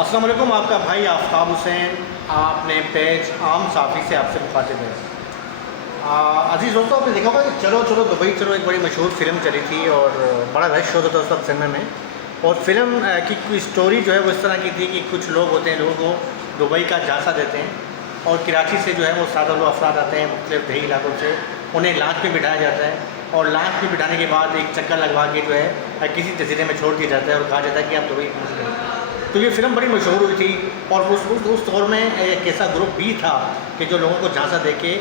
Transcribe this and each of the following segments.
अस्सलाम वालेकुम। आपका भाई आफ्ताब हुसैन आपने पेज आम साफ़ी से आपसे मुखातिब है। अजीज़ दोस्तों, आपने देखा होगा कि चलो चलो दुबई चलो एक बड़ी मशहूर फ़िल्म चली थी और बड़ा रश होता था उस वक्त सिनेमा में। और फिल्म की कोई स्टोरी जो है वो इस तरह की थी कि कुछ लोग होते हैं, लोगों को दुबई का झांसा देते हैं और कराची से जो है वो सादा लोग अफराद आते हैं मुख्तलिफ देही इलाकों से, उन्हें लांच पे बिठाया जाता है और लांच पे बिठाने के बाद एक चक्कर लगवा के जो है किसी जजीरे में छोड़ दिया जाता है और कहा जाता है कि आप दुबई पहुँच गए। तो ये फ़िल्म बड़ी मशहूर हुई थी और उस दौर में एक ऐसा ग्रुप भी था कि जो लोगों को झांसा दे के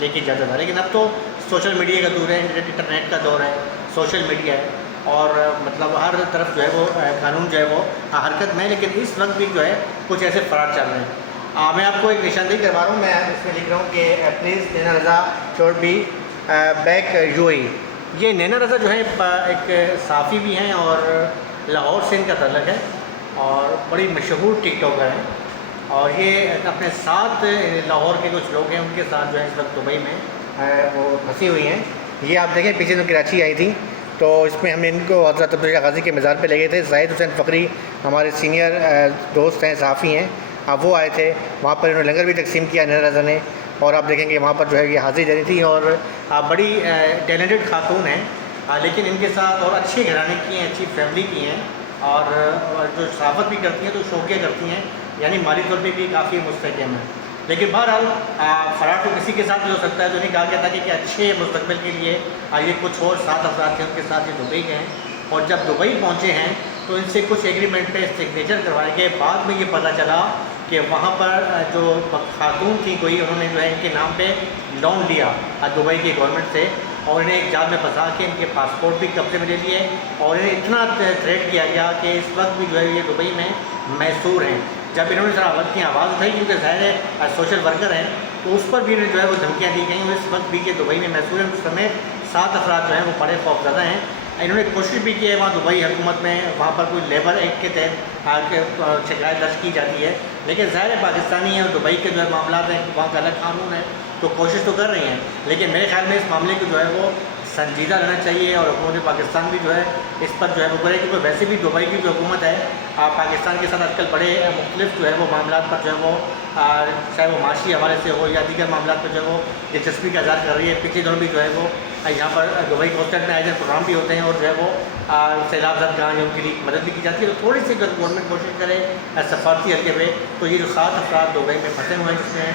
लेके जाता था। लेकिन अब तो सोशल मीडिया का दौर है, इंटरनेट का दौर है, सोशल मीडिया है और मतलब हर तरफ जो है वो कानून जो है वो हरकत में है। लेकिन इस वक्त भी जो है कुछ ऐसे फ़रार चल रहे हैं। मैं आपको एक निशानदेही करवा रहा हूँ। मैं इसमें लिख रहा हूँ कि please Naina Raza should be back UAE. ये नैना रज़ा जो है एक साफ़ी भी हैं और लाहौर से इनका तल्लुक़ है और बड़ी मशहूर टिकटॉकर हैं और ये अपने साथ लाहौर के कुछ लोग हैं, उनके साथ जो है इस वक्त दुबई में वो फंसी हुई हैं। ये आप देखें पीछे जो कराची आई थी तो इसमें हमने इनको हज़रत अब्दुल गाज़ी के मज़ार पे ले गए थे। ज़ाहिद हुसैन फ़करी हमारे सीनियर दोस्त हैं, सहाफ़ी हैं, अब वो आए थे। वहाँ पर इन्होंने लंगर भी तकसीम किया नैना रज़ा ने और आप देखेंगे वहाँ पर जो है ये हाज़िरी दे रही थी और बड़ी टैलेंटेड खातून हैं, लेकिन इनके साथ और अच्छे घराने की हैं, अच्छी फैमिली की हैं और जो सहाफ़त भी करती हैं तो शौकिया करती हैं, यानी माली तौर पे भी काफ़ी मुस्तहकम है। लेकिन बहरहाल फ़रार तो किसी के साथ भी हो सकता है। तो नहीं कहा गया था कि अच्छे मुस्तक़बिल के लिए ये कुछ और 7 अफराद थे, उनके साथ ये दुबई गए और जब दुबई पहुँचे हैं तो इनसे कुछ एग्रीमेंट पे सिग्नेचर करवाए गए। बाद में ये पता चला कि वहाँ पर जो खातून थी कोई, उन्होंने जो है इनके नाम पे लोन लिया दुबई की गवर्नमेंट से और इन्हें एक जाल में फंसा के इनके पासपोर्ट भी कब्जे में ले लिए और इन्हें इतना थ्रेट किया गया कि इस वक्त भी जो है ये दुबई में मैसूर हैं। जब इन्होंने ज़रा वक्त की आवाज़ उठाई, क्योंकि ज़ाहिर है सोशल वर्कर हैं, तो उस पर भी इन्हें जो है वो धमकियाँ दी गई और इस वक्त भी ये दुबई में मैसूर हैं। उस समय 7 अफराद जो हैं वो बड़े खौफज़दा हैं। इन्होंने कोशिश भी की है वहाँ दुबई हुकूमत में, वहाँ पर कोई लेबर एक्ट के तहत शिकायत दर्ज की जाती है, लेकिन ज़ाहिर है पाकिस्तानी है और दुबई के जो है मामला हैं वहाँ का अलग कानून है, तो कोशिश तो कर रही हैं। लेकिन मेरे ख्याल में इस मामले को जो है वो संजीदा लेना चाहिए और हुकूमत पाकिस्तान भी जो है इस पर जो है वो करे, क्योंकि वैसे भी दुबई की जो हुकूमत है पाकिस्तान के साथ आजकल बड़े मुख्तलिफ जो है वो मामला पर जो है वो चाहे वो माशी हवाले से हो या दीगर मामला पर जो है वो दिलचस्पी का इज़हार कर रही है। पिछले दिनों भी जो है वो यहाँ पर दुबई कोस्टल में आयोजन प्रोग्राम भी होते हैं और जो है वो सैलाब जहाँ है उनके लिए मदद भी की जाती है। तो थोड़ी सी अगर गवर्नमेंट कोशिश करे सफारती हल्के पे तो ये जो 7 अफराद दुबई में फंसे हुए हैं, जिसमें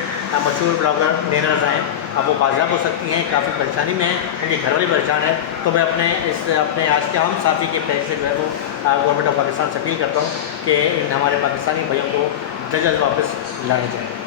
मशहूर ब्लॉगर नैना रज़ा हैं, अब वो बाजियाब हो सकती हैं, काफ़ी परेशानी में हैं, उनके घर वाले परेशान है। तो मैं अपने आज के आम साफ़ी के पेज से जो है वो गवर्नमेंट ऑफ पाकिस्तान से अपील करता हूँ कि हमारे पाकिस्तानी भाइयों को जल्द वापस लाया जाए।